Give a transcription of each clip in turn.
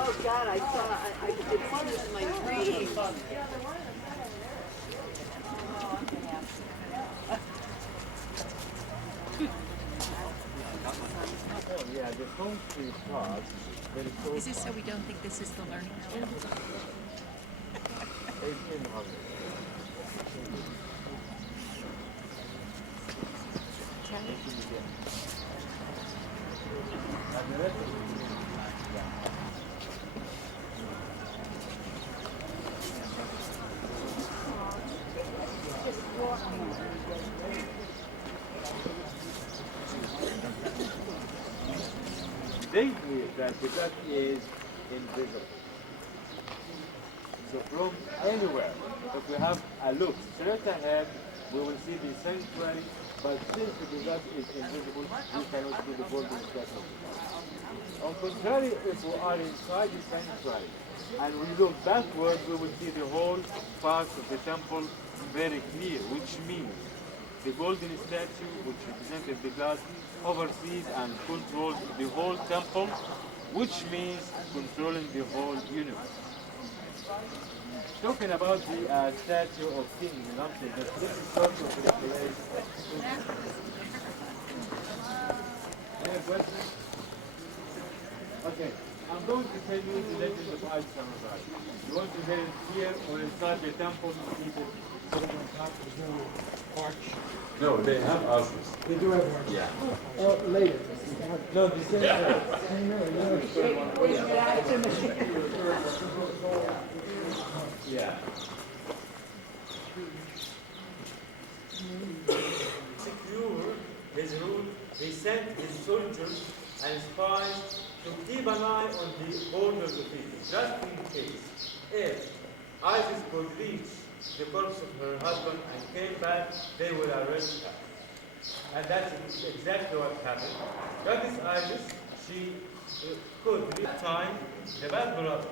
Oh God, I did wonders in my dreams. Yeah, the concrete part, very close. Is this so we don't think this is the learning channel? 1800. And the rest is they believe that the God is invisible. So from anywhere, if we have a look straight ahead, we will see the sanctuary, but since the God is invisible, we cannot see the golden statue. On contrary, if we are inside the sanctuary and we look backward, we will see the whole part of the temple very clear, which means the golden statue, which represented the God, oversees and controls the whole temple, which means controlling the whole universe. Talking about the statue of King Luxor, this is sort of the place. Any questions? Okay, I'm going to tell you the legend of Al Samurai. You want to hear it here or inside the temple? No, they have arches. They do have one. Yeah. Oh, later. No, the same place. I know, Yeah. Secure his rule, he sent his soldiers and spies to keep an eye on the borders of Egypt, just in case. If ISIS could reach the corpse of her husband and came back, they would arrest her. And that's exactly what happened. Goddess Isis, she could read time, the bad brother,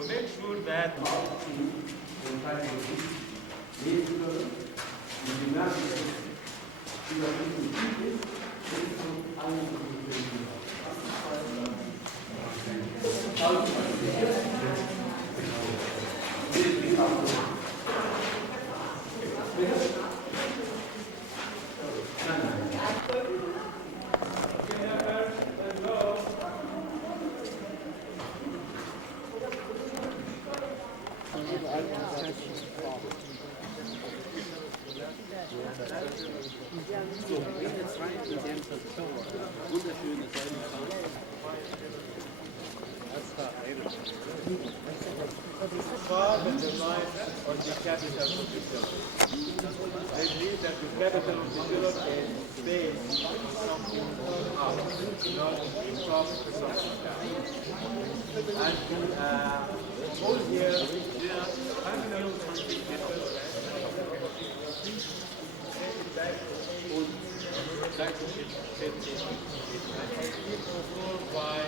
to make sure that father relies on the capital of the pillar. They believe that the capital of the pillar is based on something up, not in top or something down. And all here, I know something different. Back to 50. And people go by.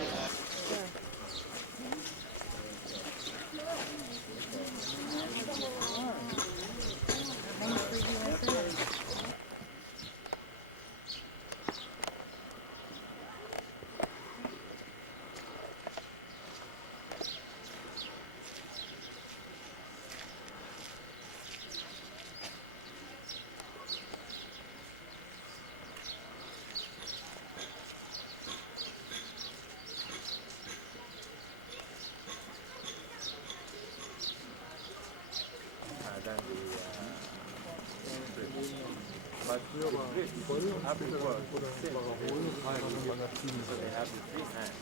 But the British have the word so they have the three hands.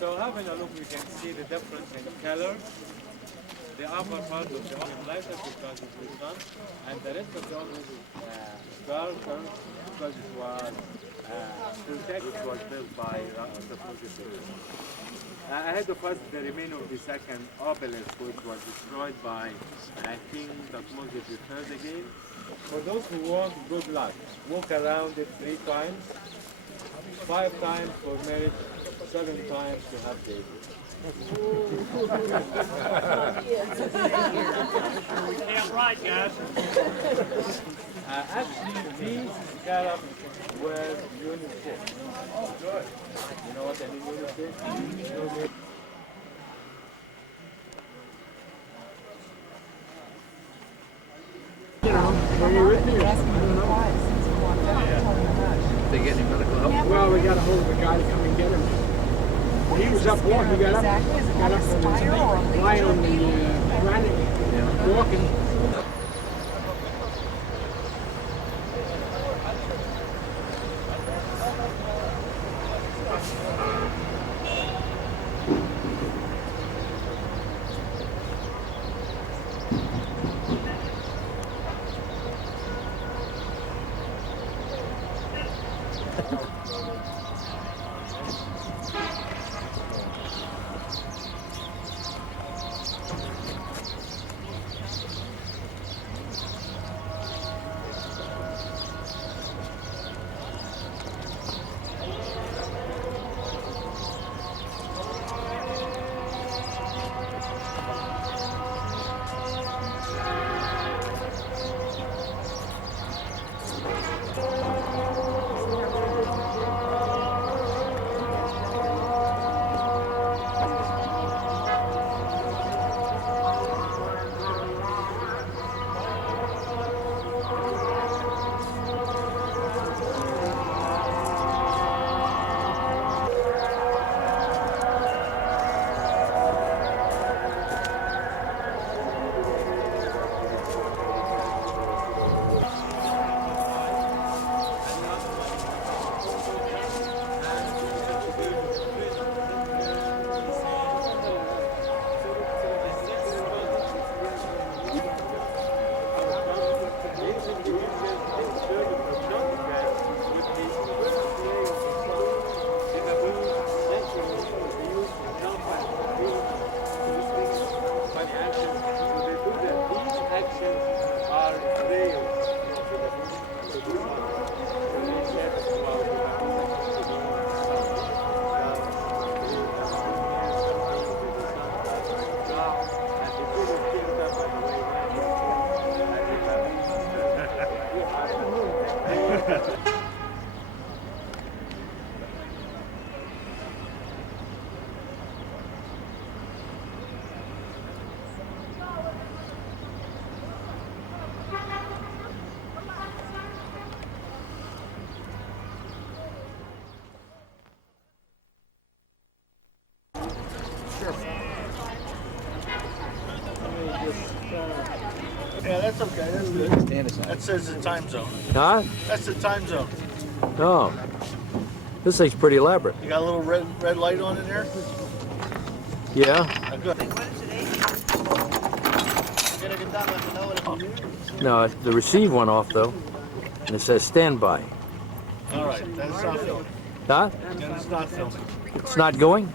So having a look, we can see the difference in color. The upper part of the olive lighter because it was sun, and the rest of the olive is darker because it was protect which was built by Tutmosis II. Ahead of us, the remain of the second obelisk, which was destroyed by King Tutmosis III again. For those who want good luck, walk around it 3 times, 5 times for marriage, 7 times to have babies. Damn right, guys. Actually, these scarabs were uniform. Oh, good. You know what I mean uniform? They get any medical help? Well, we got a hold of a guy to come and get him. He was up walking, he got up on the lying on the granite, walking. Yeah, that's okay. That's good. That says the time zone. Huh? That's the time zone. Oh. This thing's pretty elaborate. You got a little red light on in there? Yeah? Good. No, the receive went off though. And it says standby. All right. Then it's not filming. Huh? Then it's not filming. It's not going?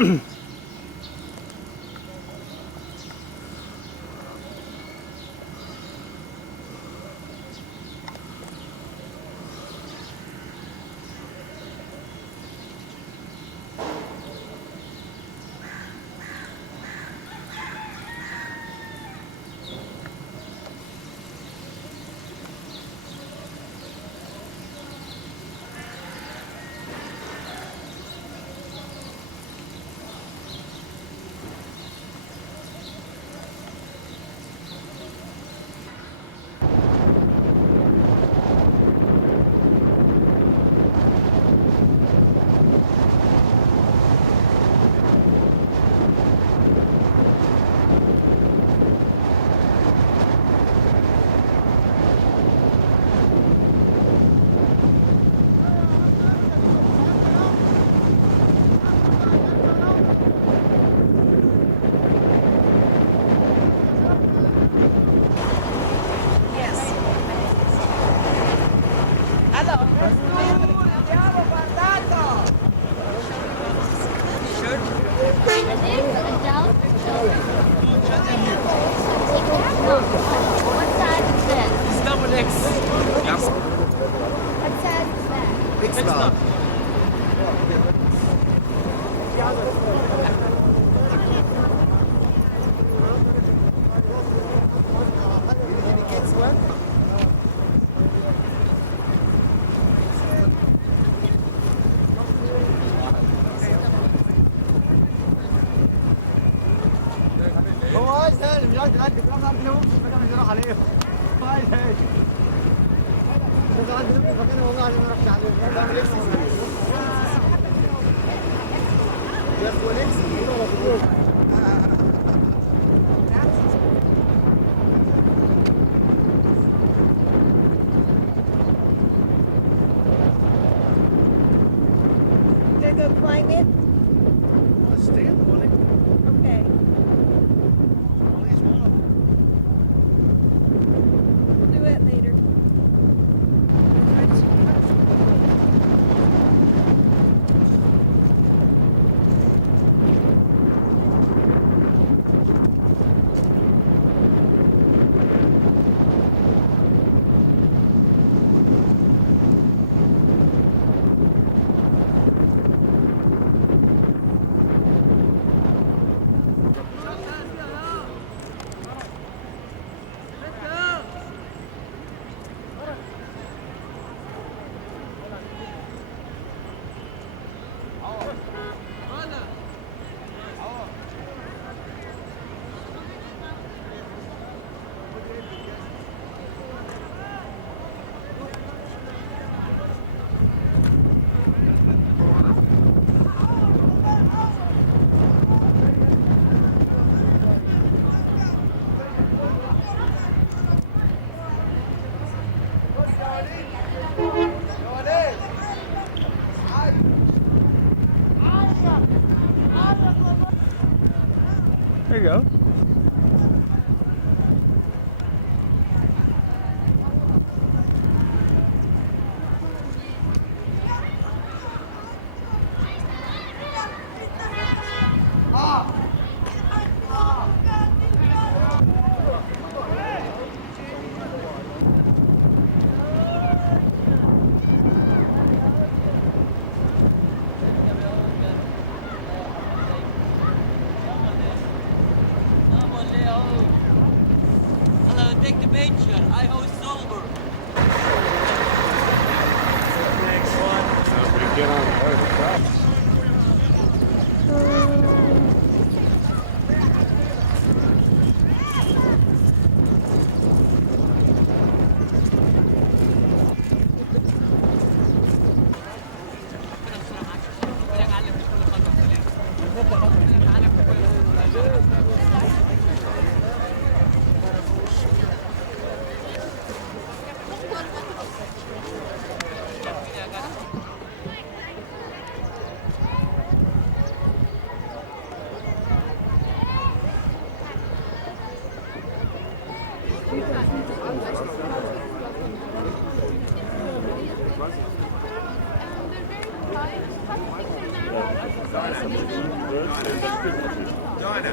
What size is this? It's double X. Yes. What size is that? Big stuff. هو عايز هاني مش عايز يعدي كلام عم يوم بدل ما يروح عليهم عايز هاني إذا عندي نبي فكان والله عايز ما يروحش عليهم بعمل إكس يا أخوان إكس يروح بقول Gonna go climb it? stand on it. Okay. Well, he's one of them. We'll do it later. There you go. Hello, take the picture. I host Solver. Next one. We get on the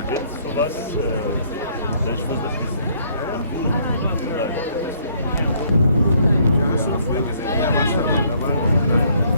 Jetzt sowas, ich muss das wissen. Hast du früher gesehen? Ja, was da?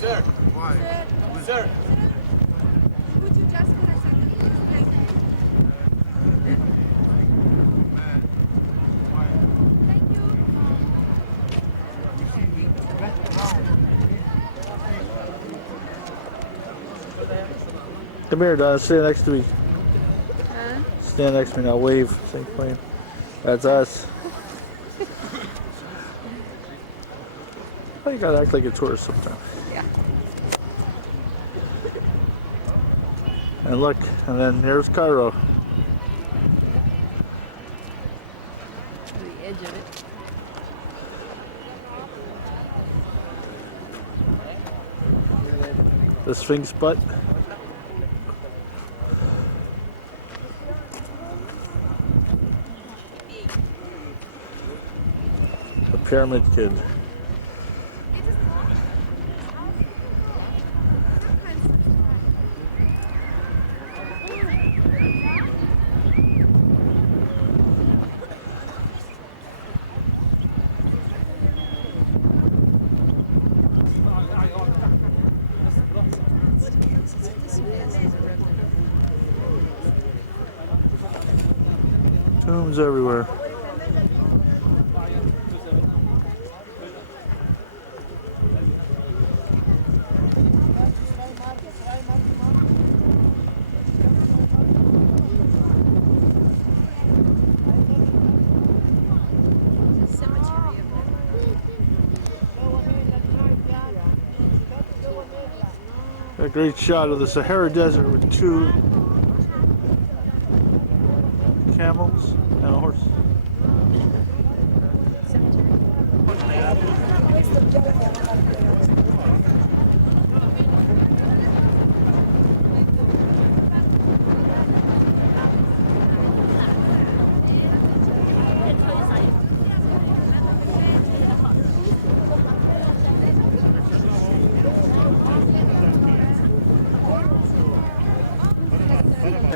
Sir. Why? Sir. Would you just for a second? Thank you. Thank you. Come here, Donna. Stand next to me. Stand next to me now. Wave. Same plane. That's us. Oh, you gotta act like a tourist sometimes. Yeah. And look, and then there's Cairo. The edge of it. The Sphinx butt. The Pyramid Kid. Tombs everywhere. A great shot of the Sahara Desert with two camels and a horse.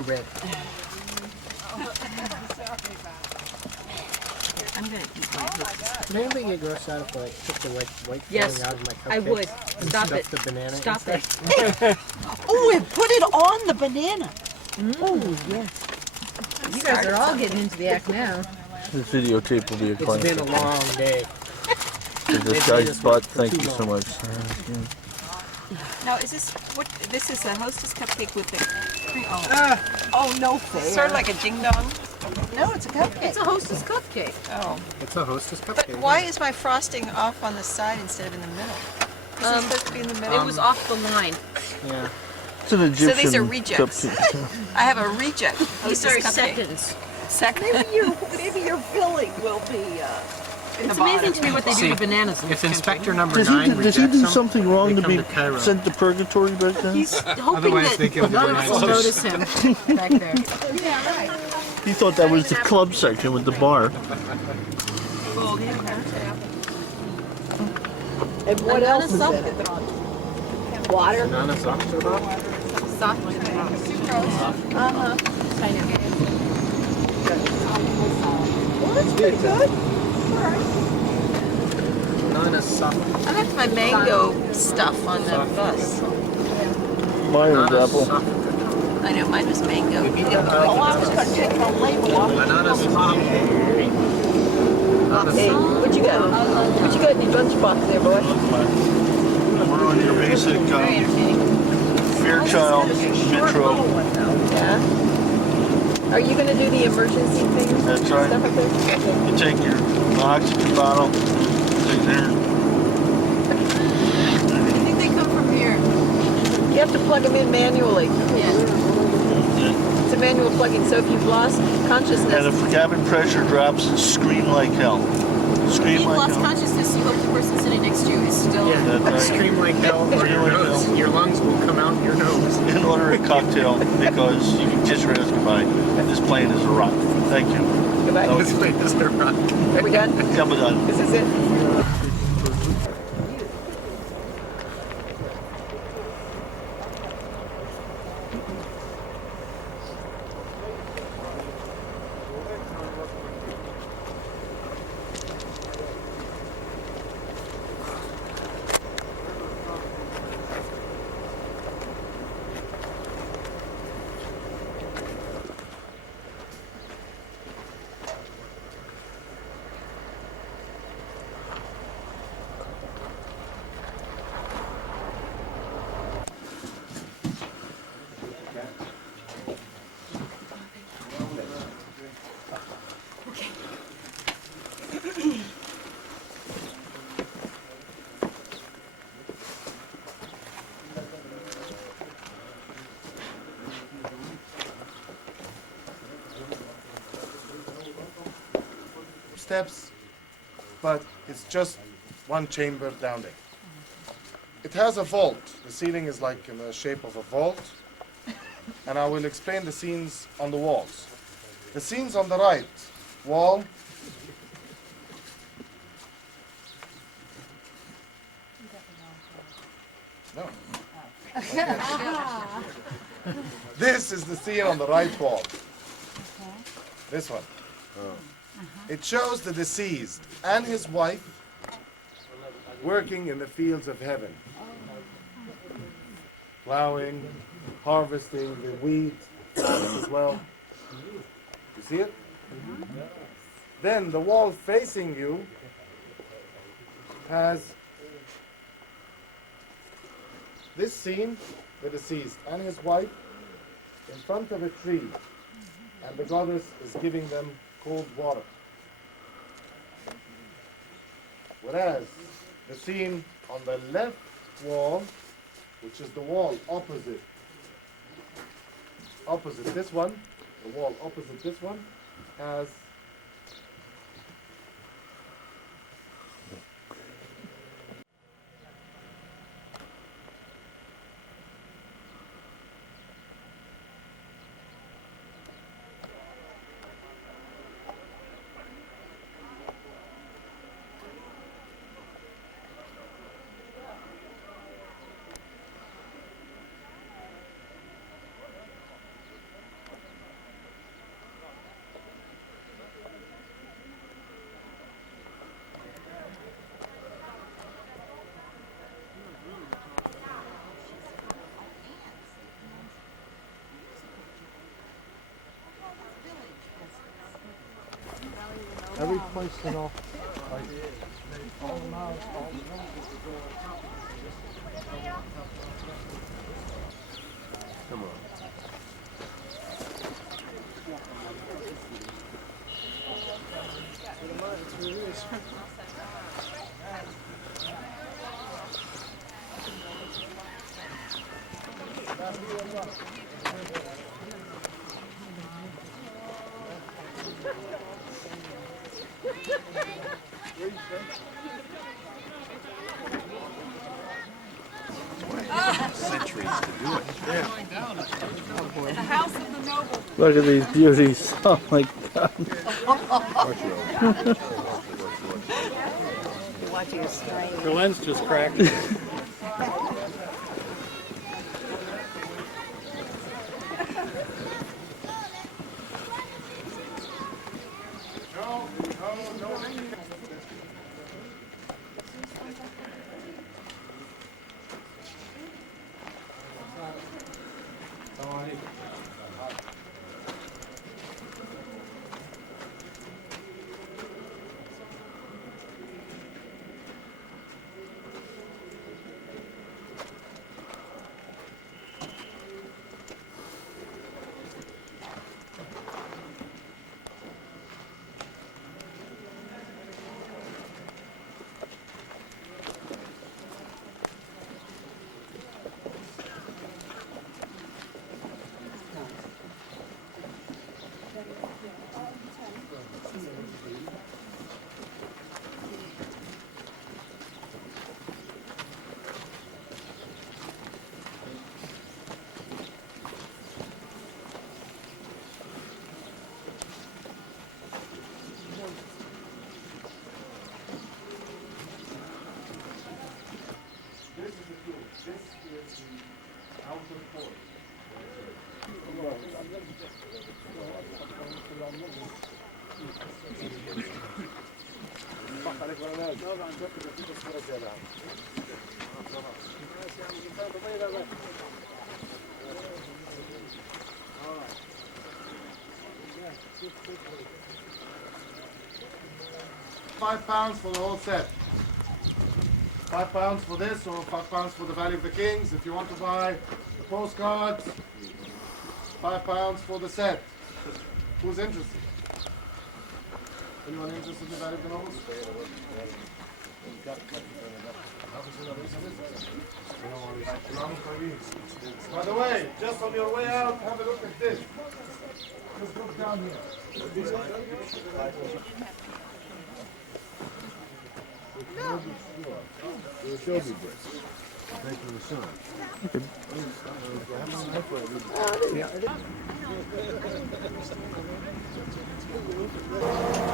Bread. I'm gonna eat my Can anybody get grossed out if I like, took the white Yes, filling out of my cupcake? I would. And Stop stuffed it. the banana Stop inside? it. Oh, and put it on the banana. Oh, yes. You guys are all getting into the act now. This videotape will be a It's classic. been a long day. This guy's butt. Thank you so much. Now, is this what? This is a Hostess cupcake with the cream. Oh, no fair. Sort of like a ding dong. No, it's a cupcake. It's a Hostess cupcake. Oh, It's a Hostess but cupcake. why is my frosting off on the side instead of in the middle? Isn't it supposed to be in the middle? It was off the line. Yeah. It's an Egyptian these are rejects. cupcake. I have a reject. These Hostess are cupcake. seconds. Second. Maybe your filling will be in It's the amazing bottom. to me what they do See, to bananas in If this country. Inspector Number Does 9 he rejects do them, something wrong they to come be Cairo. sent to purgatory back then? He's hoping Otherwise, they that give none them of us will notice him back there. He thought that was the club section with the bar. And what else is in it? Water? Banana sauce to that? Soft. Uh-huh. I know. Well, that's pretty good. Banana sauce. I left my mango stuff on the bus. Myers Banana apple. sauce. I know, mine was mango. Oh, I was going to take the label off. Hey, what you got? What you got in your lunchbox there, boy? We're on your basic Fairchild Metro. Yeah. Are you going to do the emergency things? That's right. Stuff up there? Okay. You take your oxygen bottle, take there. I think they come from here. You have to plug them in manually. Yeah. It's a manual plugging, so if you've lost consciousness... And if cabin pressure drops, scream like hell. If Scream you've like lost hell. consciousness, you hope the person sitting next to you is still... Yeah, That's right. scream like hell or Scream your like nose. hell. Your lungs will come out your nose. And order a cocktail because you can kiss your ass goodbye. This plane is a rock. Thank you. Goodbye. That was- This way is the rock. Are we done? Yeah, we're done. This is it? Steps, but it's just one chamber down there. It has a vault. The ceiling is like in the shape of a vault, and I will explain the scenes on the walls. The scenes on the right wall no. This is the scene on the right wall. This one. It shows the deceased and his wife working in the fields of heaven. Plowing, harvesting the wheat as well. You see it? Then the wall facing you has this scene, the deceased and his wife in front of a tree, and the goddess is giving them cold water. Whereas the scene on the left wall, which is the wall opposite this one, the wall opposite this one, has every place, you know, like all the miles, all the come on. Centuries to do it. The house of the noble. Look at these beauties. Oh my God. Watching a strain. Your lens just cracked. outer port. £5 for the whole set. £5 for this, or £5 for the Valley of the Kings. If you want to buy the postcards, £5 for the set. Who's interested? Anyone interested in the Valley of the Nobles? By the way, just on your way out, have a look at this. Just look down here.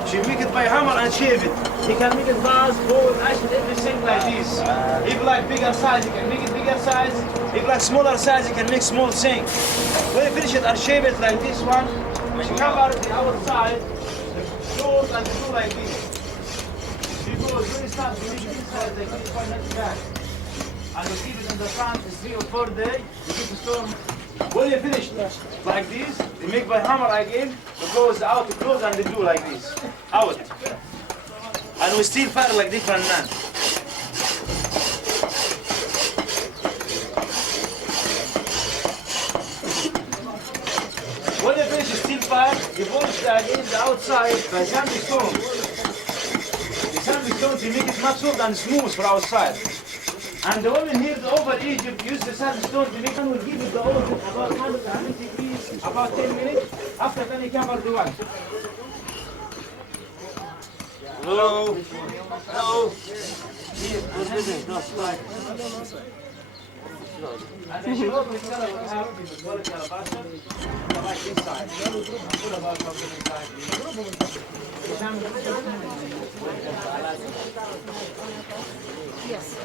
She make it by hammer and shave it. He can make it vase, bowl, actually everything like this. If you like bigger size, you can make it bigger size. If you like smaller size, you can make small thing. When you finish it and shave it like this one, when you cover the outside, the doors and the door like this. Because when you start to make it inside, they keep it not back. And you keep it in the front 3 or 4 days, you keep the stone. When you finish like this, you make by hammer again, you close the outer close and the do like this. Out. And we still fire like different man. When you finish steel fire, you polish again the outside by sanding stone. The sanding stone to make it much soft and smooth for outside. And the women here over Egypt use the sandstone to make them will give it the oven about 120 degrees, about 10 minutes. After then you cover the one. Hello. Hello. Here, what's business? No, slide. And then she opens the color we have the quality of fashion. Like this side. Put about something inside. Yes.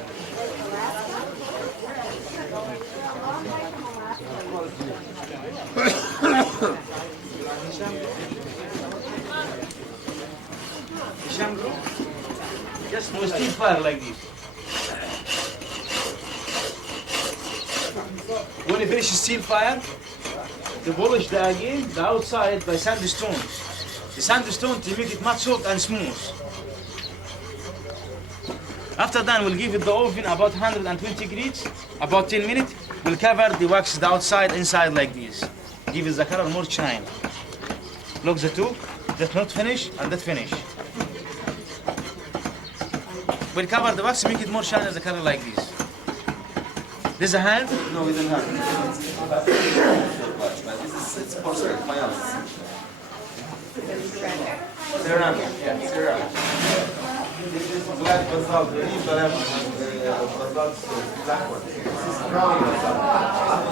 Just no steel fire like this. When you finish steel fire, you polish the outside by sandstone. The sandstone to make it much soft and smooth. After that, we'll give it the oven about 120 degrees, about 10 minutes. We'll cover the wax the outside, inside like this. Give it the color more shine. Look the two, that's not finished and that finish. We'll cover the wax, make it more shine as the color like this. There's a hand? No, we don't have it. It's porcelain, faience. Ceramic, yeah, ceramic. This is black basalt, the leaves are basalt black one. This is brown basalt.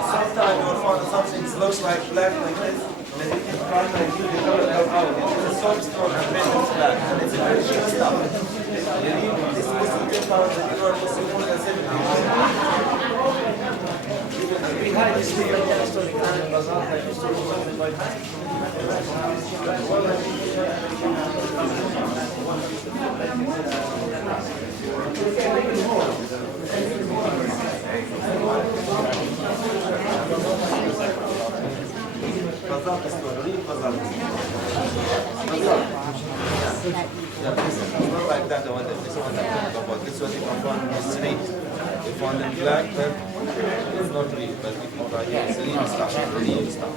Sometimes you'll find something that looks like black like this, but you can try and give the color out. It's a soft stone and then it's black, and it's a very cheap stuff. This is £10 that you are missing more than 70. We had this thing like that, so basalt like this, so Basalt is real basalt. Yeah, this is not like that one. This one that I'm talking about. This one you can find in the street. You find in black, but it's not real. But if you buy it, it's real stuff. Real stuff.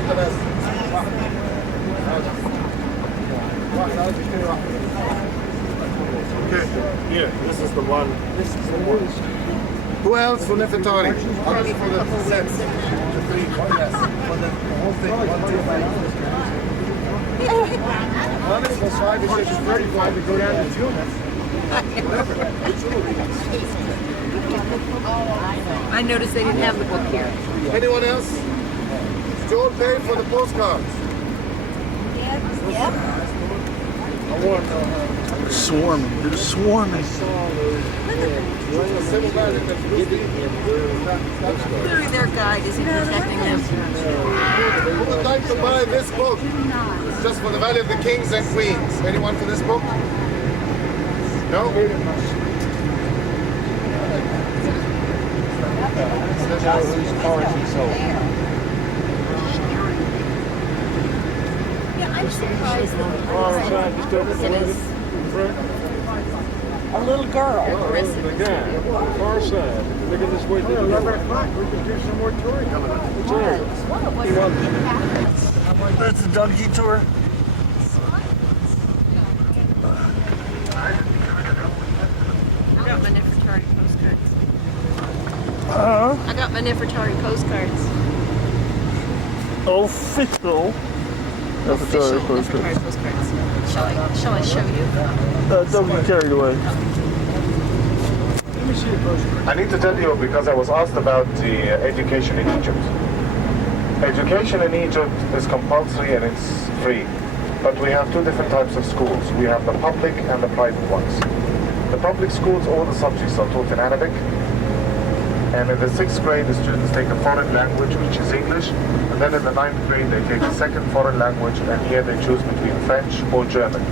واحدة بس. Okay, here, this is the one. This is the one. Who else for Nefertari? Only for the set. The three, yes. For the whole thing. 1, 2, 5. One is plus 5 is 6 is 35. We go down to 2. Whatever. I noticed they didn't have the book here. Anyone else? Joel paid for the postcards. Yep. Swarming. They're swarming. Clearly their guide isn't protecting them. Who would like to buy this book? It's just for the Valley of the Kings and Queens. Anyone for this book? No? Yeah, I'm surprised that A little girl. Far side. Look at this way. 11 o'clock, we can do some more touring coming up. That's a donkey tour. I got my Nefertari postcards. Huh? I got my Nefertari postcards. Official. Official Nefertari Nefertari postcards. Shall I show you? Don't get carried away. I need to tell you because I was asked about the education in Egypt. Education in Egypt is compulsory and it's free. But we have two different types of schools. We have the public and the private ones. The public schools, all the subjects are taught in Arabic. And in the 6th grade, the students take a foreign language, which is English. And then in the 9th grade, they take a second foreign language, and here they choose between French or German.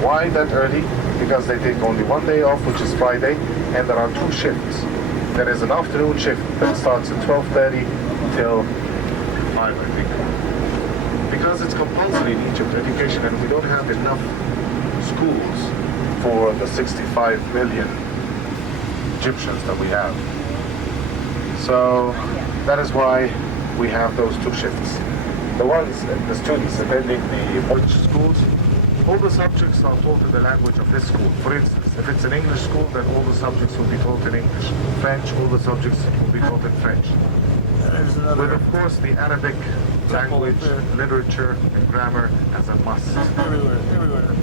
Why that early? Because they take only one day off, which is Friday, and there are 2 shifts. There is an afternoon shift that starts at 12:30 till 5, I think. Because it's compulsory in Egypt, education, and we don't have enough schools for the 65 million Egyptians that we have. So that is why we have those 2 shifts. The students attending the which schools, all the subjects are taught in the language of this school. For instance, if it's an English school, then all the subjects will be taught in English. French, all the subjects will be taught in French. With, of course, the Arabic language, literature, and grammar as a must. Everywhere.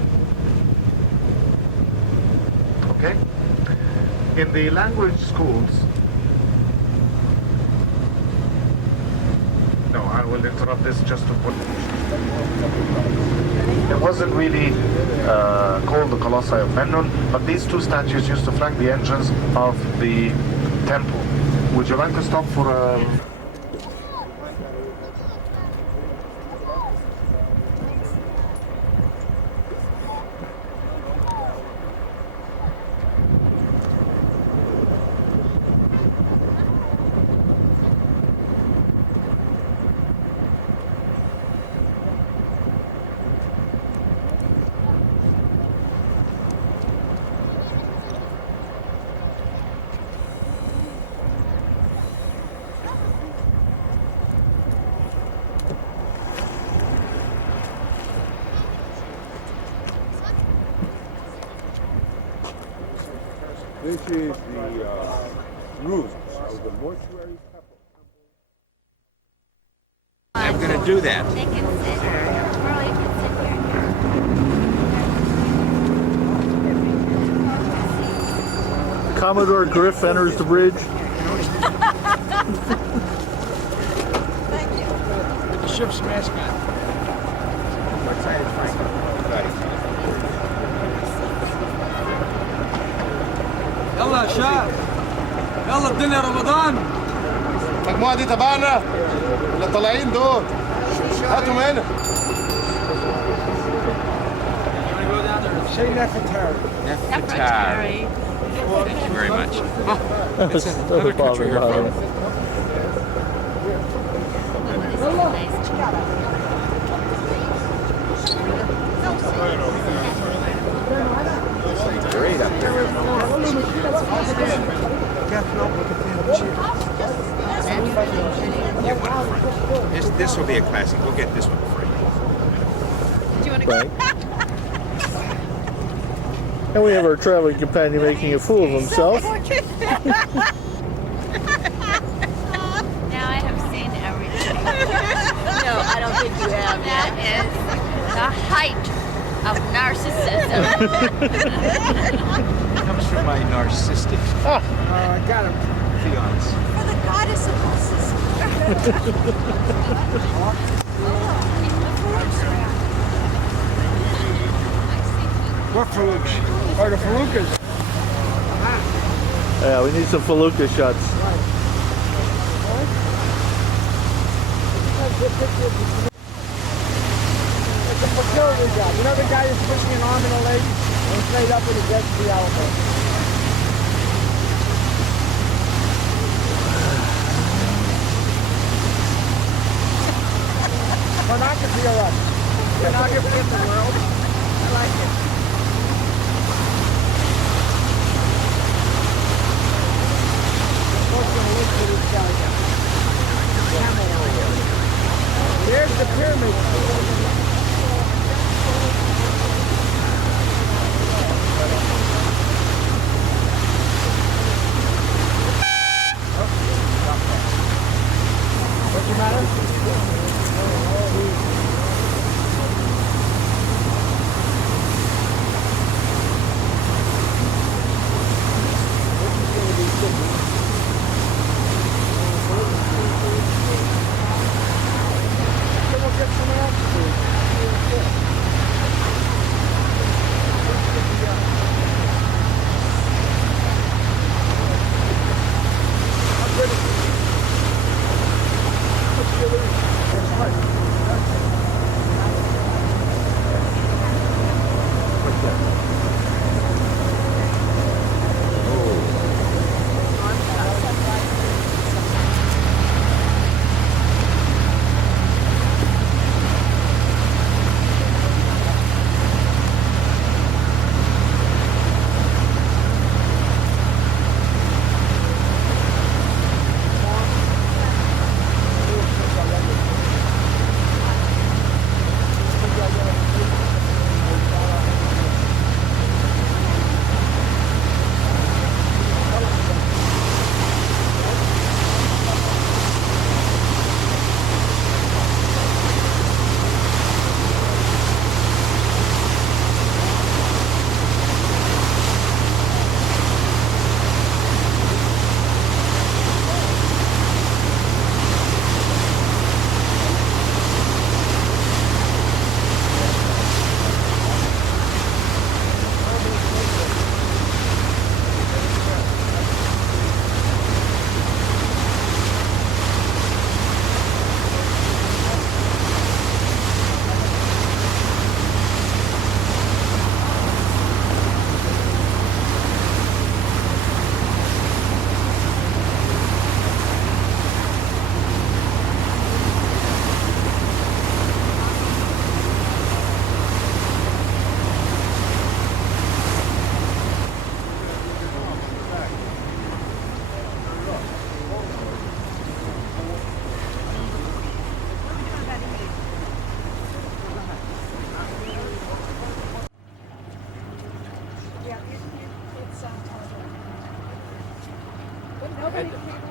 Okay? In the language schools, no, I will interrupt this just to put it wasn't really called the Colossi of Memnon, but these 2 statues used to flank the entrance of the temple. Would you like to stop for a... This is the roof of the mortuary temple. I'm going to do that. They can sit here. Girl, you can sit here. Commodore Griff enters the bridge. With the ship's mascot. What side is Frank? يلا يا شباب يلا الدنيا رمضان المجموعة دي تبعنا اللي طالعين دول هاتوا هنا Say Nefertari. Nefertari. Thank you very much. That's a bother about it. Great up there. This will be a classic. We'll get this one free. Do you want to Right. And we have our traveling companion making a fool of himself. Now I have seen everything. No, I don't think you have. That is the height of narcissism. Comes from my narcissistic I got him. fiance. For the goddess of horses. What Falukas? Or the Falukas? Yeah, we need some felucca shots. It's a fertility job. You know the guy who's pushing an arm and a leg and straight up and he gets the elbow. Pornography or what? Pornography in the world. I like it. There's the pyramid. What's the matter?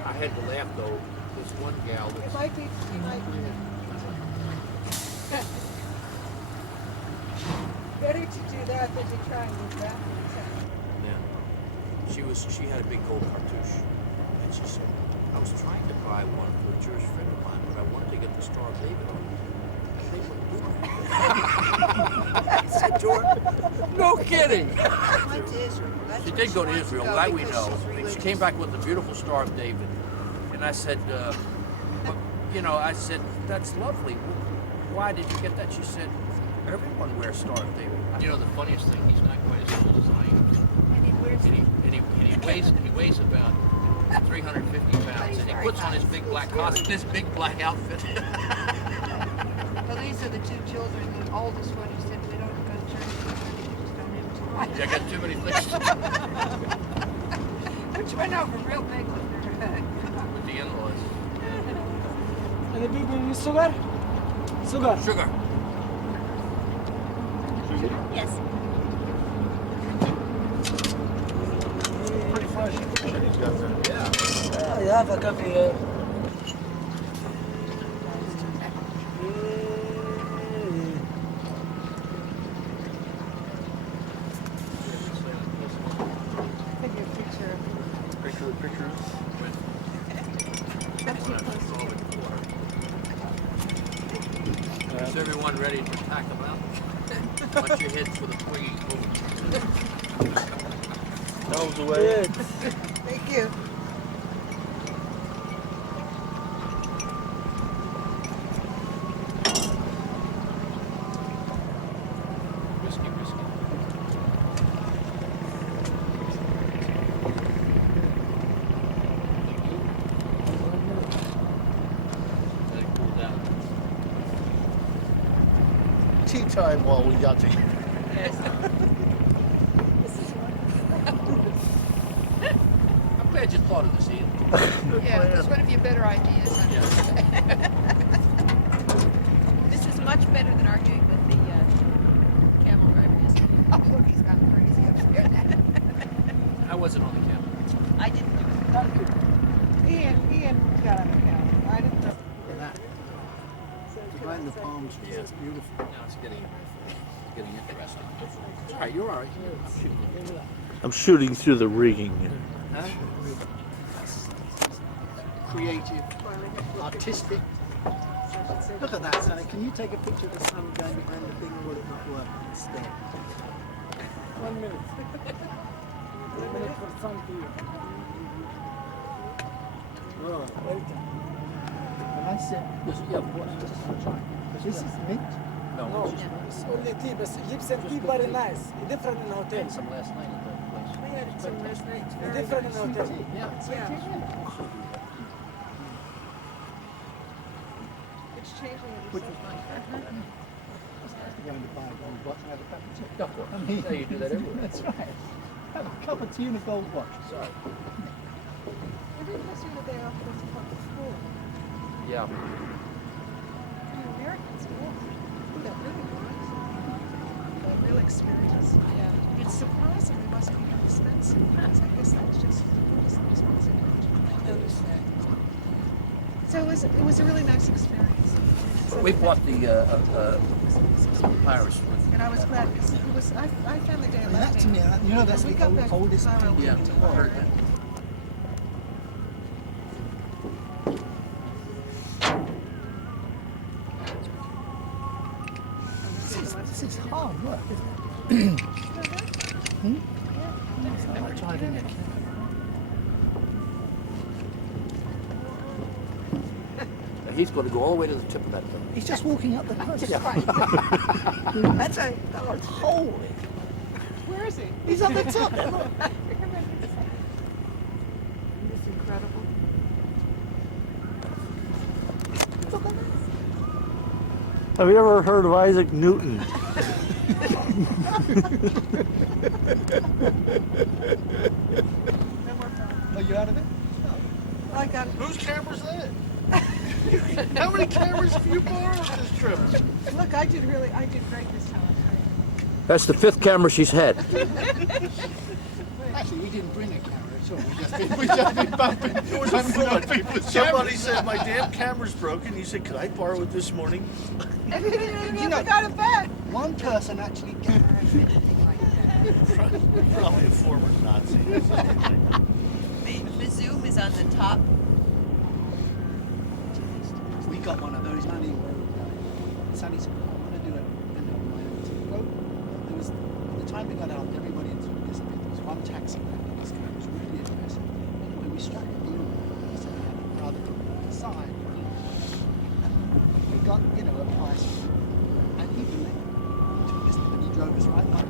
I had to laugh though. This one gal. It might be. Better to do that than to try and move back. Yeah. She had a big gold cartouche, and she said, "I was trying to buy one for a Jewish friend of mine, but I wanted to get the Star of David on it." And they wouldn't do that. I said to her, "No kidding." She did go to Israel, that we know. She came back with the beautiful Star of David. And I said, I said, "That's lovely. Why did you get that?" She said, "Everyone wears Star of David." You know, the funniest thing, he's not quite as old as I am. And he weighs about 350 pounds. And he puts on his big black costume, this big black outfit. Well, these are the two children. The oldest one, he said, they don't go to church. They just don't have time. Yeah, I got too many things. Which went over real big with her. With the in-laws. Any people use sugar? Sugar. Sugar. Yes. Pretty fresh. You have a coffee here. Take a picture of Pictures. Is everyone ready to pack them out? Watch your head for the swinging boat. Nose away. Thank you. Whiskey, whiskey. Let it cool down. Tea time while we got to. I'm glad you thought of this, Ian. Yeah, that's one of your better ideas. This is much better than arguing with the camel driver yesterday. Oh, look, he's gone crazy upstairs. I wasn't on the camera. I didn't do it. Ian got on the camera. I didn't know. Right in the palms. Yeah. It's beautiful. Now it's getting interesting. It's all right, you're all right. I'm shooting through the rigging. Huh? Creative, artistic. Look at that, Sonny. Can you take a picture of the sun going behind the thing, or will it not work instead? 1 minute. 1 minute for some people. Oh, welcome. And I said, Yeah, of course. this is mint. No, No, it's just it's only tea, but lips and tea very nice. Different in hotel. had some last night at that place. We had some last night. Different in hotel. Yeah. It's changing every Which so was much. Going to buy a gold watch and have a cup of tea. Of course. I mean, Yeah, you do that everywhere. That's right. Have a cup of tea and a gold watch. Sorry. Every person that they offer us a cup of school. Yeah. The Americans, yeah. That really was. A real experience. Yeah. It's surprising it wasn't even expensive. Because I guess that's just expensive. I noticed that. So it was a really nice experience. We bought the Pirates one. And I was glad because it was, I found the day And that to me, you know, that's we the got back from oldest Cairo, painting Yeah, in the I world. heard that. This is hard work, isn't it? It's like driving a camel. He's going to go all the way to the tip of that thing. He's just walking up the coast. That's a, Holy. where is he? He's up the top there, look. It's incredible. Have you ever heard of Isaac Newton? Are you out of it? I got Whose camera's that? How many cameras have you borrowed this trip? Look, I did great this time. That's the 5th camera she's had. Actually, we didn't bring a camera at all. We just been bumping. It was a fraud. Somebody said, my damn camera's broken. You said, could I borrow it this morning? And you got it back. One person actually got Probably a former Nazi. The zoom is on the top. We got one of those money where Sonny said, I want to do it. And on my own. So there was, by the time we got out, everybody had disappeared. There was one taxi man in this guy was really impressive. Anyway, we struck a deal. So we had a brother decide. We got, a price. And he blew it. Took us and he drove us right back.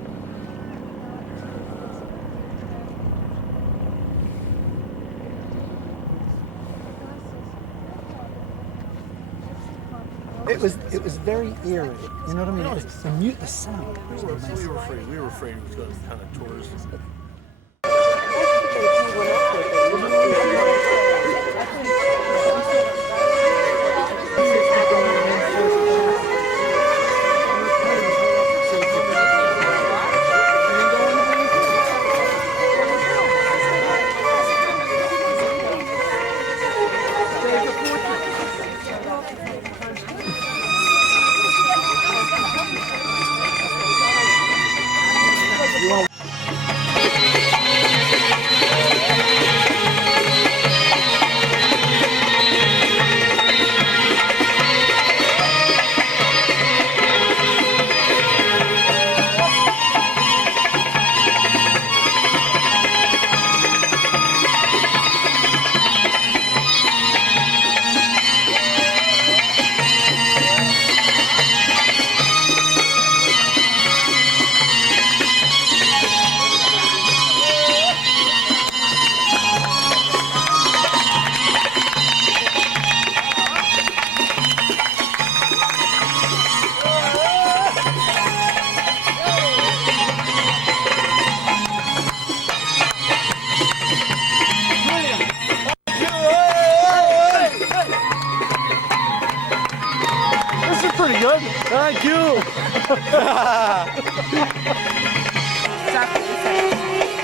It was very eerie. You know what I mean? To mute the sound. We were afraid it was going to be kind of tourist. You want This is pretty good. Thank you. Stop it.